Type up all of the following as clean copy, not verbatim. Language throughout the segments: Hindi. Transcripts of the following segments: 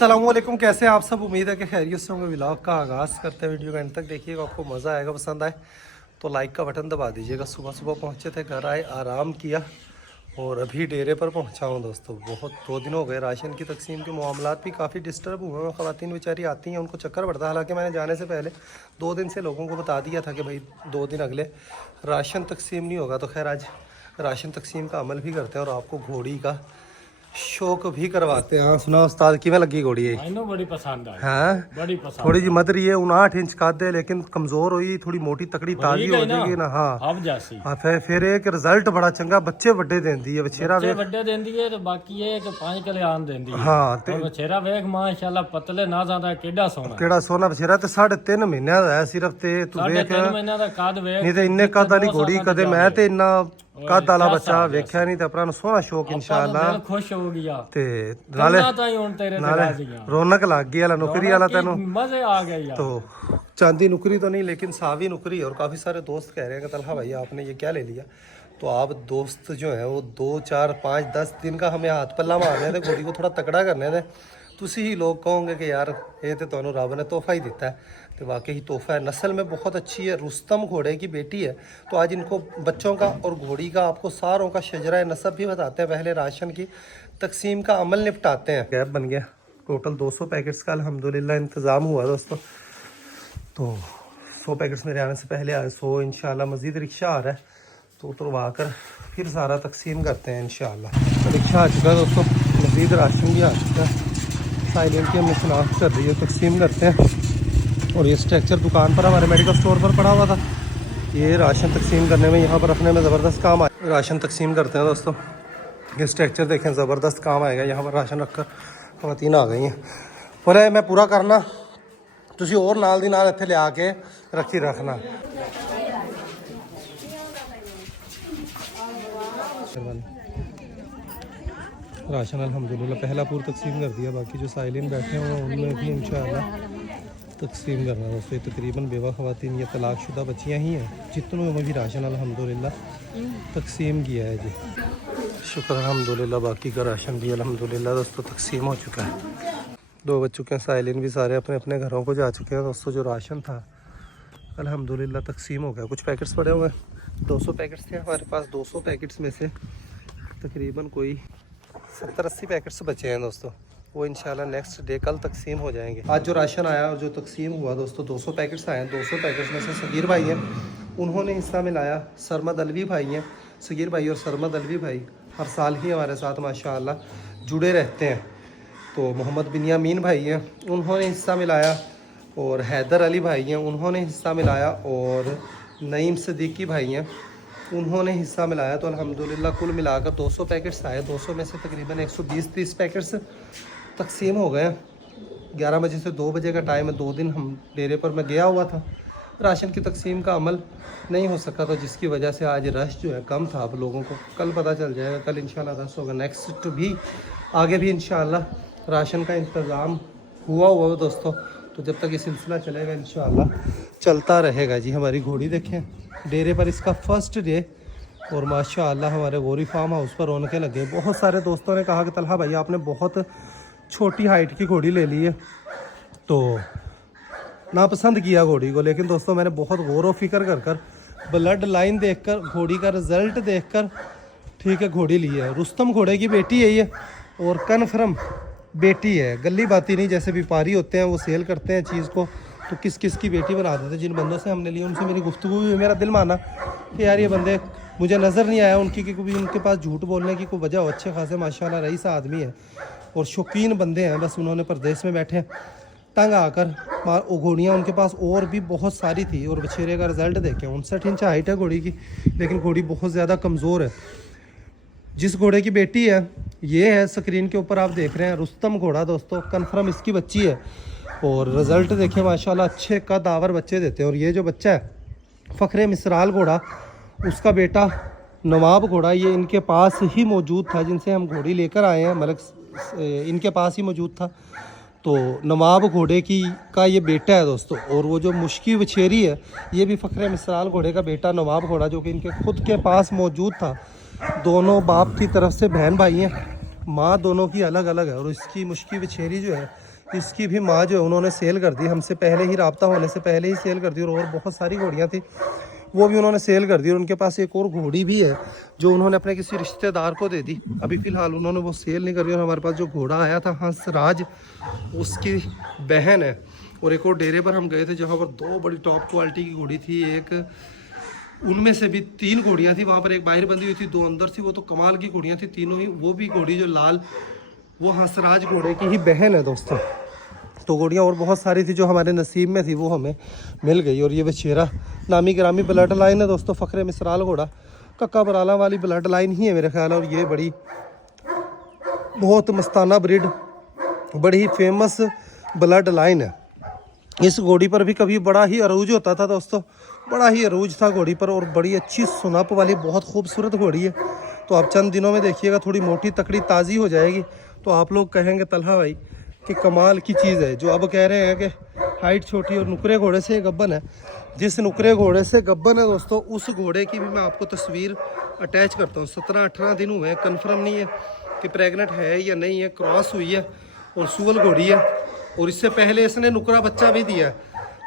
अस्सलामुअलैकुम, कैसे हैं आप सब। उम्मीद है कि खैरियत से होंगे। व्लॉग का आगाज़ करते हैं, वीडियो का एंड तक देखिएगा, आपको मज़ा आएगा। पसंद आए तो लाइक का बटन दबा दीजिएगा। सुबह सुबह पहुंचे थे, घर आए, आराम किया और अभी डेरे पर पहुंचा हूं दोस्तों। बहुत 2 दिन हो गए, राशन की तकसीम के मामलात भी काफ़ी डिस्टर्ब हुए हैं। ख़वातीन बेचारी आती हैं, उनको चक्कर पड़ता है। हालांकि मैंने जाने से पहले 2 दिन से लोगों को बता दिया था कि भाई 2 दिन अगले राशन तकसीम नहीं होगा। तो खैर आज राशन तकसीम का अमल भी करते हैं और आपको घोड़ी का शौक भी करवाते हैं। हाँ सुना उस्ताद, किवें लगी घोड़ी है? मैनू बड़ी पसंद आई। हाँ बड़ी पसंद थोड़ी जी मद रही है, 59 इंच काद है, लेकिन कमजोर हुई, थोड़ी मोटी तकड़ी ताजी हो जाएगी ना। हाँ अब जासी हाँ फिर एक रिजल्ट बड़ा चंगा, बच्चे ਵੱਡੇ देंदी है बछेरा बच्चे वे। ਵੱਡੇ ਦਿੰਦੀ ਹੈ ਤੇ ਬਾਕੀ ਇਹ ਕਿ 5 ਕਿਲੇ ਆਨ ਦਿੰਦੀ ਹੈ। हाँ ते और बछेरा ਵੇਖ माशाल्लाह पतले ना ज्यादा ਕਿੱਡਾ ਸੋਹਣਾ। केड़ा सोना बछेरा ते 3.5 ਮਹੀਨਿਆਂ ਦਾ ਹੈ ਸਿਰਫ। ਤੇ ਤੂੰ साढ़े ਵੇਖ 3 ਮਹੀਨਿਆਂ ਦਾ ਕੱਦ ਵੇਖ। ਨਹੀਂ ਤੇ ਇੰਨੇ ਕੱਦ ਵਾਲੀ ਘੋੜੀ ਕਦੇ ਮੈਂ ਤੇ ਇੰਨਾ ਕੱਦ ਵਾਲਾ ਬੱਚਾ ਵੇਖਿਆ ਨਹੀਂ। ਤੇ ਆਪਣਾ ਨੂੰ ਸੋਹਣਾ ਸ਼ੌਕ ਇਨਸ਼ਾਅੱਲਾ। ਦਿਲ ਖੁਸ਼ ਹੋ ਗਿਆ ਤੇ ਨਾਲੇ ਕੰਨਾਂ ਤਾਂ ਹੀ ਹੁਣ ਤੇਰੇ ਤੇ ਨਾਲੇ ਰਾਜ਼ੀਆਂ। ਰੌਣਕ ਲੱਗ गई वाला नौकरी वाला तेनों। मजे आ गए यार। तो चांदी नुकरी तो नहीं, लेकिन सावी नुकरी है। और काफ़ी सारे दोस्त कह रहे हैं कि तलहा भाई आपने ये क्या ले लिया। तो आप दोस्त जो है वो 2 4 5 10 दिन का हमें हाथ पल्ला मारने थे, घोड़ी को थोड़ा तकड़ा करने थे। तुसी ही लोग कहोगे कि यार ये तो तुहानू रब ने तोहफा ही दिता है। तो वाकई ही तोहफा है, नस्ल में बहुत अच्छी है, रुस्तम घोड़े की बेटी है। तो आज इनको बच्चों का और घोड़ी का आपको सारों का शजरा नसब भी बताते हैं। पहले राशन की तकसीम का अमल निपटाते हैं। गैप बन गया। टोटल 200 पैकेट्स का अल्हम्दुलिल्लाह इंतज़ाम हुआ दोस्तों। तो 100 पैकेट्स मेरे आने से पहले आए, 100 इंशाल्लाह मज़ीद रिक्शा आ रहा है तो उतरवा कर फिर सारा तकसीम करते हैं इंशाल्लाह। तो रिक्शा आ चुका है दोस्तों, मज़ीद राशन भी आ चुका है। साइलेंट की हमने शनाख्त कर रही है, तकसीम करते हैं। और ये स्ट्रक्चर दुकान पर हमारे मेडिकल स्टोर पर पड़ा हुआ था, ये राशन तकसीम करने में, यहाँ पर रखने में ज़बरदस्त काम आए। राशन तकसीम करते हैं दोस्तों। ये स्ट्रक्चर देखें, ज़बरदस्त काम आएगा। यहाँ पर राशन रख कर ख़वातीन आ गई हैं। बोले मैं पूरा करना, तुसी और नाल दी नाल इत्थे लिया के रखी रखना। राशन अल्हम्दुलिल्लाह पहला पूर तकसीम कर दिया। बाकी जो साइलिन बैठे हुए हैं उनमें भी इंशाअल्लाह तकसीम करना है दोस्तों। तकरीबन बेवा ख़वातीन या तलाकशुदा बच्चियाँ ही हैं, जितनों में भी राशन अल्हम्दुलिल्लाह तकसीम किया है जी। शुक्र अल्हम्दुलिल्लाह। बाकी का राशन भी अल्हम्दुलिल्लाह दोस्तों तकसीम हो चुका है। 2 बज चुके हैं, साइलिन भी सारे अपने अपने घरों को जा चुके हैं दोस्तों। जो राशन था अल्हम्दुलिल्लाह तकसीम हो गया। कुछ पैकेट्स पड़े हुए हैं, 200 पैकेट्स थे हमारे पास। 200 पैकेट्स में से तकरीबन कोई 70-80 पैकेट्स बचे हैं दोस्तों। वो इंशाल्लाह नेक्स्ट डे कल तकसीम हो जाएंगे। आज जो राशन आया और जो तकसीम हुआ दोस्तों, 200 पैकेट्स आए हैं। 200 पैकेट्स में से सगीर भाई हैं, उन्होंने हिस्सा मिलाया। सरमद अलवी भाई हैं, सगीर भाई और सरमद अलवी भाई हर साल ही हमारे साथ माशाअल्लाह जुड़े रहते हैं। तो मोहम्मद बिनियामीन भाई हैं, उन्होंने हिस्सा मिलाया। और हैदर अली भाई हैं, उन्होंने हिस्सा मिलाया। और नईम सिद्दीकी भाई हैं, उन्होंने हिस्सा मिलाया। तो अल्हम्दुलिल्लाह कुल मिलाकर 200 पैकेट्स आए। 200 में से तकरीबन 120-30 पैकेट्स तकसीम हो गए। 11 बजे से 2 बजे का टाइम है। 2 दिन हम डेरे पर मैं गया हुआ था, राशन की तकसीम का अमल नहीं हो सका, तो जिसकी वजह से आज रश जो है कम था। अब लोगों को कल पता चल जाएगा, कल इंशाल्लाह रश होगा। नेक्स्ट भी आगे भी इंशाल्लाह राशन का इंतज़ाम हुआ है दोस्तों। तो जब तक ये सिलसिला चलेगा इंशाल्लाह चलता रहेगा जी। हमारी घोड़ी देखें, डेरे पर इसका फर्स्ट डे और माशाअल्लाह हमारे गोरी फार्म हाउस पर रौनकें लगे। बहुत सारे दोस्तों ने कहा कि तलहा भाई आपने बहुत छोटी हाइट की घोड़ी ले ली है, तो नापसंद किया घोड़ी को। लेकिन दोस्तों मैंने बहुत गौर व फिक्र कर कर, ब्लड लाइन देखकर, घोड़ी का रिज़ल्ट देखकर ठीक है घोड़ी ली है। रुस्तम घोड़े की बेटी है ये, और कन्फर्म बेटी है। गली बाती नहीं, जैसे व्यापारी होते हैं वो सेल करते हैं चीज़ को तो किस किस की बेटी बना देते। जिन बंदों से हमने लिया उनसे मेरी गुफ्तगू भी, मेरा दिल माना कि यार ये बंदे मुझे नज़र नहीं आया उनकी कि कभी उनके पास झूठ बोलने की कोई वजह हो। अच्छे खासे माशाल्लाह रईस आदमी है और शौकीन बंदे हैं। बस उन्होंने परदेश में बैठे तंग आकर घोड़ियाँ उनके पास और भी बहुत सारी थी। और बछेरे का रिज़ल्ट देखें, 59 इंच हाइट है घोड़ी की, लेकिन घोड़ी बहुत ज़्यादा कमज़ोर है। जिस घोड़े की बेटी है ये है, स्क्रीन के ऊपर आप देख रहे हैं, रुस्तम घोड़ा दोस्तों, कन्फर्म इसकी बच्ची है। और रिज़ल्ट देखें माशाल्लाह अच्छे का दावर बच्चे देते हैं। और ये जो बच्चा है फ़ख्रे मिसराल घोड़ा, उसका बेटा नवाब घोड़ा, ये इनके पास ही मौजूद था। जिनसे हम घोड़ी लेकर आए हैं मलक, इनके पास ही मौजूद था। तो नवाब घोड़े की का ये बेटा है दोस्तों। और वो जो मुश्की वछेरी है ये भी फ़ख्रे मिसराल घोड़े का बेटा नवाब घोड़ा, जो कि इनके खुद के पास मौजूद था। दोनों बाप की तरफ से बहन भाई हैं, माँ दोनों की अलग अलग है। और इसकी मुश्की वछेरी जो है इसकी भी माँ जो है उन्होंने सेल कर दी, हमसे पहले ही राब्ता होने से पहले ही सेल कर दी। और बहुत सारी घोड़ियाँ थी वो भी उन्होंने सेल कर दी। और उनके पास एक और घोड़ी भी है जो उन्होंने अपने किसी रिश्तेदार को दे दी। अभी फ़िलहाल उन्होंने वो सेल नहीं करी। और हमारे पास जो घोड़ा आया था हंसराज, उसकी बहन है। और एक और डेरे पर हम गए थे जहाँ पर 2 बड़ी टॉप क्वालिटी की घोड़ी थी। एक उनमें से भी 3 घोड़ियाँ थी वहाँ पर, एक बाहर बंधी हुई थी, 2 अंदर थी। वो तो कमाल की घोड़ियाँ थी तीनों ही। वो भी घोड़ी जो लाल, वो हंसराज घोड़े की ही बहन है दोस्तों। तो घोड़ियाँ और बहुत सारी थी जो हमारे नसीब में थी, वो हमें मिल गई। और ये वछेरा नामी ग्रामी ब्लड लाइन है दोस्तों, फ़ख्र मिसराल घोड़ा, कक्का बराला वाली ब्लड लाइन ही है मेरे ख्याल। और ये बड़ी बहुत मस्ताना ब्रिड, बड़ी ही फेमस ब्लड लाइन है। इस घोड़ी पर भी कभी बड़ा ही अरूज होता था दोस्तों, बड़ा ही अरूज था घोड़ी पर। और बड़ी अच्छी सुनप वाली बहुत खूबसूरत घोड़ी है। तो आप चंद दिनों में देखिएगा थोड़ी मोटी तकड़ी ताज़ी हो जाएगी तो आप लोग कहेंगे तलहा भाई कि कमाल की चीज़ है। जो अब कह रहे हैं कि हाइट छोटी और नुकरे घोड़े से गब्बन है, जिस नुकरे घोड़े से गब्बन है दोस्तों, उस घोड़े की भी मैं आपको तस्वीर अटैच करता हूँ। 17-18 दिन हुए हैं, कन्फर्म नहीं है कि प्रेग्नेंट है या नहीं है, क्रॉस हुई है और सूअल घोड़ी है। और इससे पहले इसने नुकरा बच्चा भी दिया है,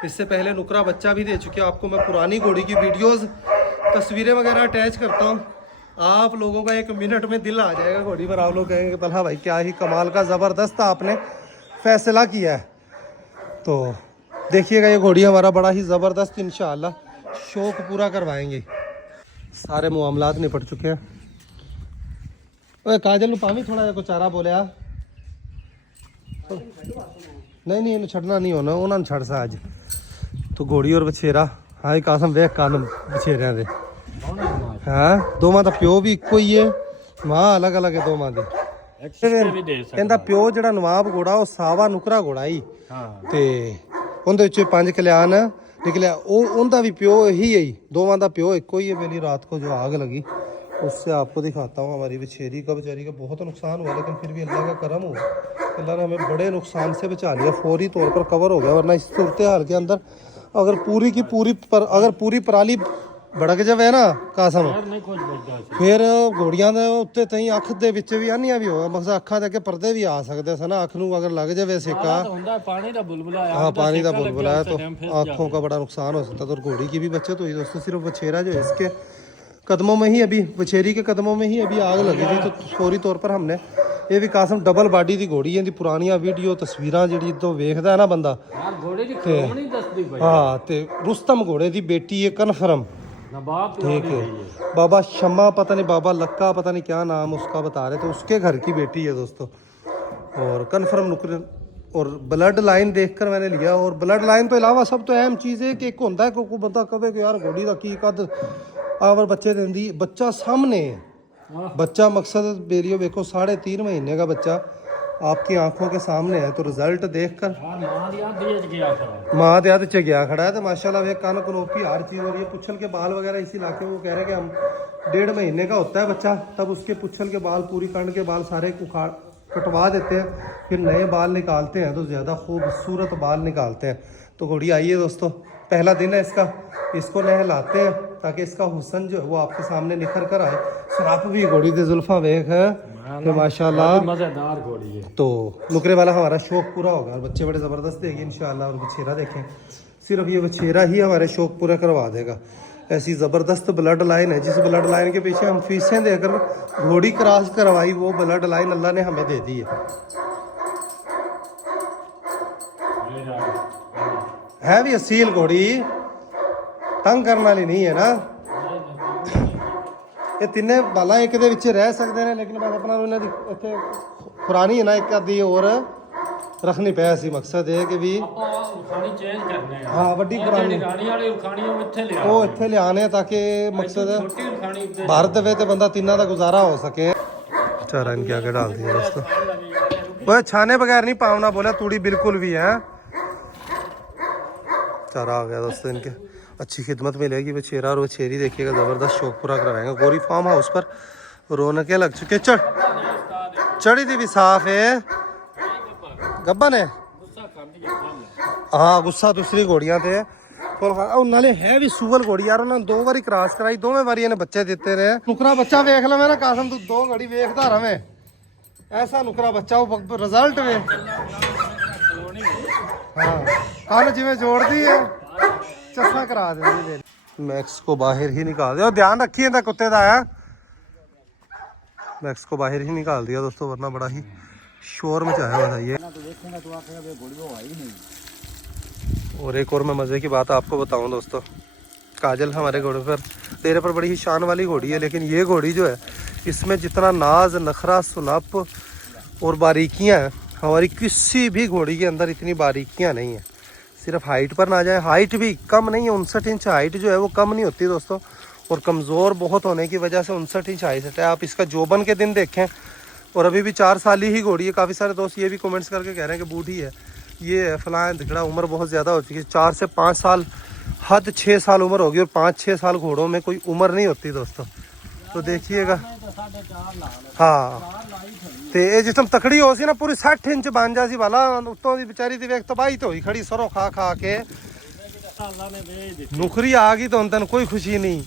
इससे पहले नुकरा बच्चा भी दे चुके हैं। आपको मैं पुरानी घोड़ी की वीडियोस तस्वीरें वगैरह अटैच करता हूँ, आप लोगों का 1 मिनट में दिल आ जाएगा घोड़ी पर। आप लोग कहेंगे तलहा भाई क्या ही कमाल का ज़बरदस्त आपने फैसला किया है। तो देखिएगा ये घोड़ी हमारा बड़ा ही ज़बरदस्त इंशाअल्लाह शौक़ पूरा करवाएंगे। सारे मामलात निपट चुके हैं। ओए काजल पावी थोड़ा को चारा बोलिया नहीं नहीं इन्हें छड़ना नहीं होना, उन्होंने छड़ सा अज। तो घोड़ी और बछेरा, हाँ कासम वेख कान बछेरिया दे, हाँ दोवां दा प्यो भी इक्को ही है, मां अलग अलग है दोवां दी। कहंदा प्यो जिहड़ा नवाब घोड़ा वो सावा नुकरा घोड़ा ही ते उहदे विच 5 कल्याण निकलिया, उनका भी प्यो यही है, दोवां दा प्यो इक्को ही है। मेरी रात को जो आग लगी उससे आपको दिखाता हूँ। हमारी बछेरी का बेचारी का बहुत नुकसान हुआ, लेकिन फिर भी अल्लाह का करम हुआ, अल्लाह ने हमें बड़े नुकसान से बचा लिया, फौरी तौर पर कवर हो गया। वरना इस सूरत हाल के अंदर अगर पूरी की पूरी अगर पूरी पराली भड़क जाए ना कासम, फिर घोड़ियां दे उत्ते तई अख दे विच भी आनियां भी होगा, मकसद अखां दे अगे पर्दे भी आ सकते सन। अख नूं अगर लग जाए सेका, पानी का बुलबुला, हाँ पानी का बुलबुला है तो आँखों का बड़ा नुकसान हो सकता है। तो घोड़ी की भी बचत हुई दोस्तों। सिर्फ बछेरा जो है इसके कदमों में ही, अभी बछेरी के कदमों में ही अभी आग लगी थी। तो फौरी तौर पर हमने ये भी कासम डबल बाडी की घोड़ी है, पुरानियां वीडियो तस्वीरां जी तो वेखदा है ना बंदा, हाँ ते रुस्तम घोड़े की बेटी है कन्फर्म, ठीक है। बाबा शम्मा पता नहीं बाबा लक्का पता नहीं क्या नाम उसका बता रहे, तो उसके घर की बेटी है दोस्तों। और कन्फर्म नुकरे और ब्लड लाइन देखकर मैंने लिया। और ब्लड लाइन तो अलावा सब तो अहम चीज़ है कि एक होंदा है कोई बंदा कहे कि यार घोड़ी का की कद आवर बच्चे देंदी, बच्चा सामने है, बच्चा मकसद बेरियो देखो 3.5 महीने का बच्चा आपकी आंखों के सामने है। तो रिजल्ट देखकर माँ याद च गया खड़ा है। तो माशाल्लाह वे कान कनोपी हर चीज़ हो रही है। पुच्छल के बाल वगैरह इसी इलाके में वो कह रहे हैं कि हम 1.5 महीने का होता है बच्चा, तब उसके पुच्छल के बाल, पूरी कंड के बाल सारे उखाड़ कटवा देते हैं, फिर नए बाल निकालते हैं तो ज़्यादा खूबसूरत बाल निकालते हैं। तो घोड़ी आई है दोस्तों, पहला दिन है इसका, इसको नहलाते हैं ताकि इसका हुस्न जो है वो आपके सामने निखर कर आए। सराप भी घोड़ी के जुल्फा वेख है तो माशाल्लाह मजेदार घोड़ी है। तो नुकरे वाला हमारा शौक पूरा होगा और बच्चे बड़े ज़बरदस्त देगी इंशाल्लाह। और बछेरा देखें, सिर्फ ये बछेरा ही हमारे शौक पूरा करवा देगा। ऐसी ज़बरदस्त ब्लड लाइन है, जिस ब्लड लाइन के पीछे हम फीसें देकर घोड़ी क्रॉस करवाई, वो ब्लड लाइन अल्लाह ने हमें दे दी है भी असील घोड़ी, तंग करने वाली नहीं है ना। ये तिने बाला एक दे विच रह सकते हैं, लेकिन बस अपना उन्हें इतने पुरानी है ना एक आधी और रखनी पै सी। मकसद है कि भी हाँ वड्डी पुरानी वो इत्थे ले आने ताकि मकसद भर दे तो बंदा तीनों का गुजारा हो सके। चारा इनके आगे डाल दिया दोस्तों। वो छाने बगैर नहीं पावना बोला, तूड़ी बिल्कुल भी है। चारा आ गया दोस्तों, इनके अच्छी खिदमत मिलेगी। बछेरा और बछेरी देखिएगा ज़बरदस्त शौक पूरा करवाएंगे। गोरी फार्म हाउस पर रौनकें लग चुके, चढ़ी थी भी साफ है, गब्बन है हाँ गुस्सा दूसरी घोड़ियां थे नाले है भी सुअल घोड़ी यार। उन्होंने 2 बारी क्रॉस कराई, 2वें बारी इन्हें बच्चे देते रहे। नुकरा बच्चा वेख लो मेरा कासम, तू 2 घड़ी वेखदा रहे, ऐसा नुकरा बच्चा वो रिजल्ट वे हाँ कान जिमें जोड़ दी है चश्मा करा दे मैक्स को बाहर ही निकाल दिया और ध्यान रखिए था कुत्ते का आया मैक्स को बाहर ही निकाल दिया दोस्तों वरना बड़ा ही शोर मचाया हुआ था ये। और एक और मैं मज़े की बात आपको बताऊं दोस्तों, काजल हमारे घोड़े पर तेरे पर बड़ी ही शान वाली घोड़ी है, लेकिन ये घोड़ी जो है इसमें जितना नाज नखरा सुलभ और बारीकियां हैं हमारी किसी भी घोड़ी के अंदर इतनी बारीकियां नहीं है। सिर्फ हाइट पर ना जाए, हाइट भी कम नहीं है, 59 इंच हाइट जो है वो कम नहीं होती दोस्तों, और कमज़ोर बहुत होने की वजह से 59 इंच हाइट है। आप इसका जोबन के दिन देखें और अभी भी 4 साल ही घोड़ी है। काफ़ी सारे दोस्त ये भी कमेंट्स करके कह रहे हैं कि बूढ़ी है, ये है फलां दिखड़ा, उम्र बहुत ज़्यादा हो चुकी है। 4 से 5 साल हद 6 साल उम्र होगी, और 5-6 साल घोड़ों में कोई उम्र नहीं होती दोस्तों। तो देखिएगा हाँ तो ये जिसम तकड़ी हो सी ना पूरी 60 इंच बन जा सी वाला उत्तों की बेचारी दी वेख तबाही तो हुई खड़ी सरों खा खा के नुकरी आ गई तो उन तेन कोई खुशी नहीं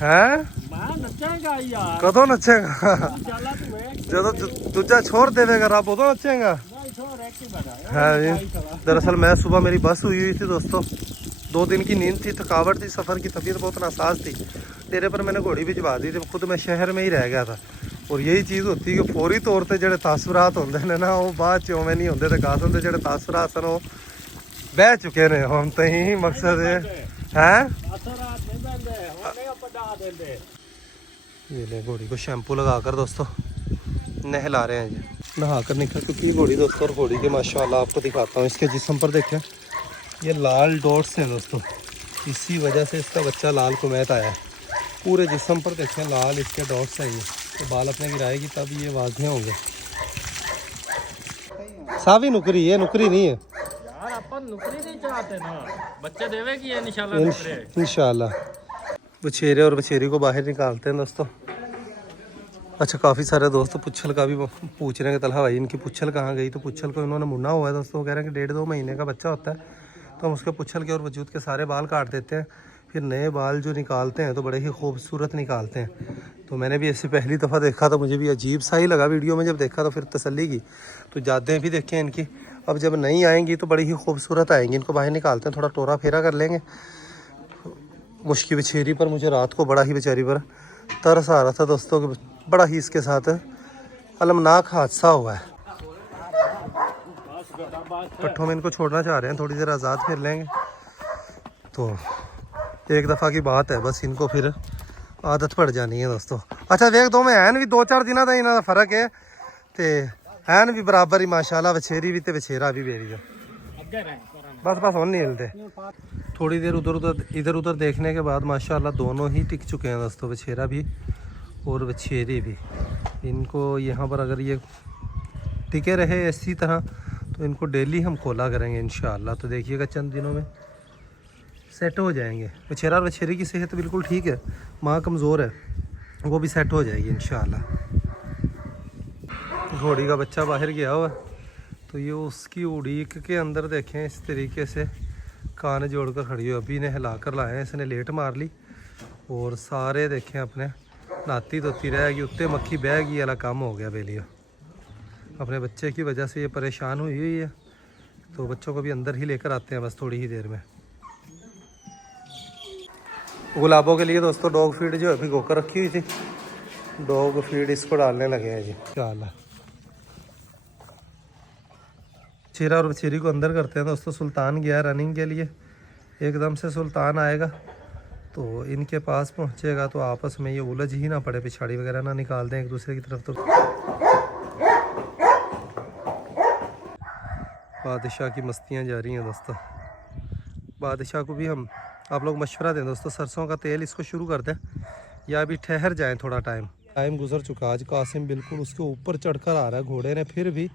है। कदों नचेगा जो दूजा छोड़ देवेगा रब उदो नचेगा है जी। दरअसल मैं सुबह मेरी बस हुई थी दोस्तों, 2 दिन की नींद थी, थकावट थी, सफ़र की तबीयत बहुत नासाज थी। तेरे पर मैंने घोड़ी भिजवा दी थी, खुद मैं शहर में ही रह गया था। और यही चीज़ होती है कि फौरी तौर पर जो तासुरात होंगे ने ना वो बाद च उवें नहीं होंगे। तो गास होंगे जो तासुरात सन वो बह चुके ने हम तो यही मकसद है। ये ले घोड़ी को शैम्पू लगा कर दोस्तों नहला रहे हैं जी, नहा कर निकल चुकी घोड़ी दोस्तों। और घोड़ी के माशाल्लाह आपको दिखाता हूँ, इसके जिस्म पर देखें ये लाल डॉट्स हैं दोस्तों, इसी वजह से इसका बच्चा लाल कुमैत आया है। पूरे जिस्म पर देखें लाल इसके डॉट्स हैं, ये तो बाल अपने गिराएगी तब ये वाज़ेह होंगे। सावी नुकरी है, नुकरी नहीं है यार, अपन नुकरी नहीं चाहते ना, बच्चे देवेगी इंशाल्लाह। इंशाल्लाह बछेरे और बछेरी को बाहर निकालते हैं दोस्तों। अच्छा काफ़ी सारे दोस्त पुच्छल का भी पूछ रहे हैं कि तलहा भाई इनकी पुच्छल कहाँ गई, तो पुच्छल को इन्होंने मुन्ना हुआ है दोस्तों। वो कह रहे हैं कि 1.5-2 महीने का बच्चा होता है तो हम उसके पुच्छल के और वजूद के सारे बाल काट देते हैं, फिर नए बाल जो निकालते हैं तो बड़े ही खूबसूरत निकालते हैं। तो मैंने भी ऐसे पहली दफ़ा देखा तो मुझे भी अजीब सा ही लगा, वीडियो में जब देखा तो फिर तसल्ली की। तो जादें भी देखें इनकी, अब जब नहीं आएंगी तो बड़ी ही खूबसूरत आएंगी। इनको बाहर निकालते हैं, थोड़ा टोरा फेरा कर लेंगे। मुश्किल बेचारी पर मुझे रात को बड़ा ही बेचारी पर तरस आ रहा था दोस्तों, कि बड़ा ही इसके साथ अलमनाक हादसा हुआ है। पट्ठों में इनको छोड़ना चाह रहे हैं, थोड़ी देर आज़ाद फिर लेंगे। तो एक दफ़ा की बात है, बस इनको फिर आदत पड़ जानी है दोस्तों। अच्छा वेख दो में हैन भी 2-4 दिनों का इन्हों का फर्क है, तो हैन भी बराबर ही माशाल्लाह, बछेरी भी तो बछेरा भी बेरी बस हम नहीं हिलते। थोड़ी देर इधर उधर देखने के बाद माशाल्लाह दोनों ही टिक चुके हैं दोस्तों, बछेरा भी और बछेरी भी। इनको यहाँ पर अगर ये टिके रहे इसी तरह तो इनको डेली हम खोला करेंगे इंशाअल्लाह। तो देखिएगा चंद दिनों में सेट हो जाएंगे। बछेरा और बछेरी की सेहत बिल्कुल ठीक है, माँ कमज़ोर है, वो भी सेट हो जाएगी इंशाअल्लाह। घोड़ी का बच्चा बाहर गया हुआ तो ये उसकी उड़ीक के अंदर देखें इस तरीके से कान जोड़कर खड़ी हो। अभी इन्हें हिला कर लाए हैं, इसने लेट मार ली और सारे देखें अपने नाती धोती रहेगी, उत्ते मक्खी बह गई वाला काम हो गया बेलियो। अपने बच्चे की वजह से ये परेशान हुई है, तो बच्चों को भी अंदर ही लेकर आते हैं बस थोड़ी ही देर में। गुलाबों के लिए दोस्तों डॉग फीड जो है भिगो कर रखी हुई थी, डॉग फीड इसको डालने लगे हैं जी। इंशाअल्लाह चेहरा और बछेरी को अंदर करते हैं दोस्तों। सुल्तान गया रनिंग के लिए, एकदम से सुल्तान आएगा तो इनके पास पहुंचेगा तो आपस में ये उलझ ही ना पड़े, पिछाड़ी वगैरह ना निकाल दें एक दूसरे की तरफ। तो बादशाह की मस्तियां जा रही हैं दोस्तों। बादशाह को भी हम आप लोग मशवरा दें दोस्तों, सरसों का तेल इसको शुरू कर दें या अभी ठहर जाएं थोड़ा टाइम गुजर चुका। आज कासिम बिल्कुल उसके ऊपर चढ़कर आ रहा है घोड़े ने, फिर भी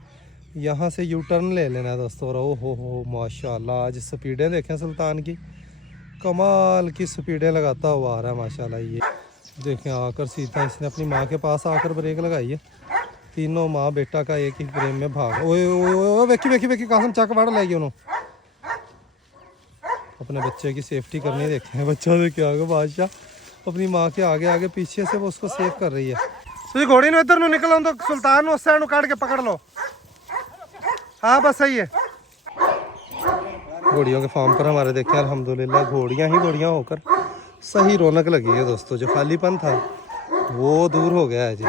यहाँ से यू टर्न ले लेना है दोस्तों। और ओ हो माशाल्लाह आज स्पीडें देखें सुल्तान की, कमाल की स्पीडें लगाता हुआ आ रहा है माशाल्लाह। ये देखें आकर सीधा इसने अपनी माँ के पास आकर ब्रेक लगाई है। तीनों माँ बेटा का एक ही फ्रेम में भाग। ओए वेखी कासिम चक वड़ लेगी उन्होंने, अपने बच्चे की सेफ्टी करनी देखें। बच्चा देखे आगे बादशाह अपनी माँ के आगे आगे पीछे से वो उसको सेव कर रही है। तो घोड़ी ने इधर निकल तो सुल्तान उस साइड काट के पकड़ लो। हाँ बस सही है। घोड़ियों के फार्म पर हमारे देखे अल्हम्दुलिल्लाह घोड़ियाँ ही घोड़ियाँ होकर सही रौनक लगी है दोस्तों। जो खालीपन था वो दूर हो गया है जी।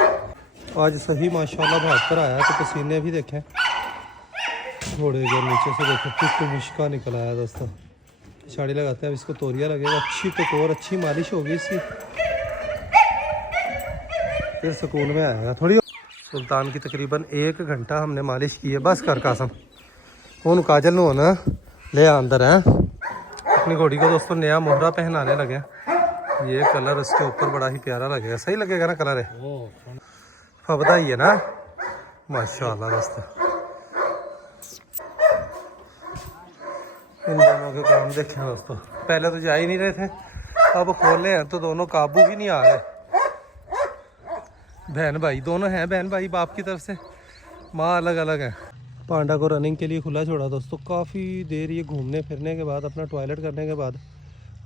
आज सही माशाल्लाह भाग कर आया तो पसीने भी देखें घोड़े के नीचे से देखें पिट मुश्का निकल आया दोस्तों। छाड़ी लगाते हैं अब इसको तोरिया लगेगा, अच्छी टकोर अच्छी मालिश होगी इसकी, फिर सुकून में आएगा। थोड़ी सुल्तान की तकरीबन 1 घंटा हमने मालिश की है। बस कर कासम उन काजल नु ना ले अंदर है। अपनी घोड़ी को दोस्तों नया मोहरा पहनाने लगे। ये कलर उसके ऊपर बड़ा ही प्यारा लगेगा, सही लगेगा ना कलर है फबदा ही है ना माशाल्लाह दोस्तों। इन दोनों के काम देखें दोस्तों, पहले तो जा ही नहीं रहे थे, अब खोले हैं तो दोनों काबू ही नहीं आ रहे। बहन भाई दोनों हैं, बहन भाई बाप की तरफ से, माँ अलग अलग है। पांडा को रनिंग के लिए खुला छोड़ा दोस्तों। काफ़ी देर ये घूमने फिरने के बाद अपना टॉयलेट करने के बाद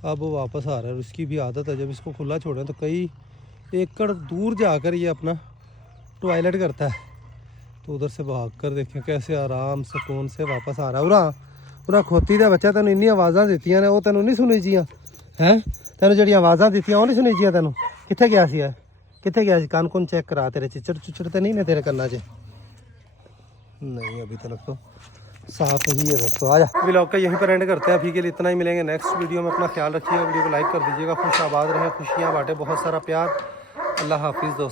अब वो वापस आ रहा है। उसकी भी आदत है जब इसको खुला छोड़ें तो कई एकड़ दूर जाकर ये अपना टॉयलेट करता है। तो उधर से भाग कर देखें कैसे आराम सुकून से वापस आ रहा है। उरा उरा खोती दे बच्चा तेन इन्नी आवाज़ा दित्तियां ने, वो तेन नहीं सुनी जियां हैं, तेन जी आवाज़ा दित्तियां वो नहीं सुनी जियां तेन कितने गया सी है, कितने गया सी? कान कौन चेक करा तेरे चिचड़ चुचड़ तो नहीं ने तेरे कन्ना च? नहीं अभी तक तो साफ ही है दोस्तों। आजा व्लॉग का यहीं पर एंड करते हैं। अभी के लिए इतना ही, मिलेंगे नेक्स्ट वीडियो में। अपना ख्याल रखिएगा, वीडियो को लाइक कर दीजिएगा। खुश आबाद रहें, खुशियाँ बांटे, बहुत सारा प्यार। अल्लाह हाफिज़ दोस्तों।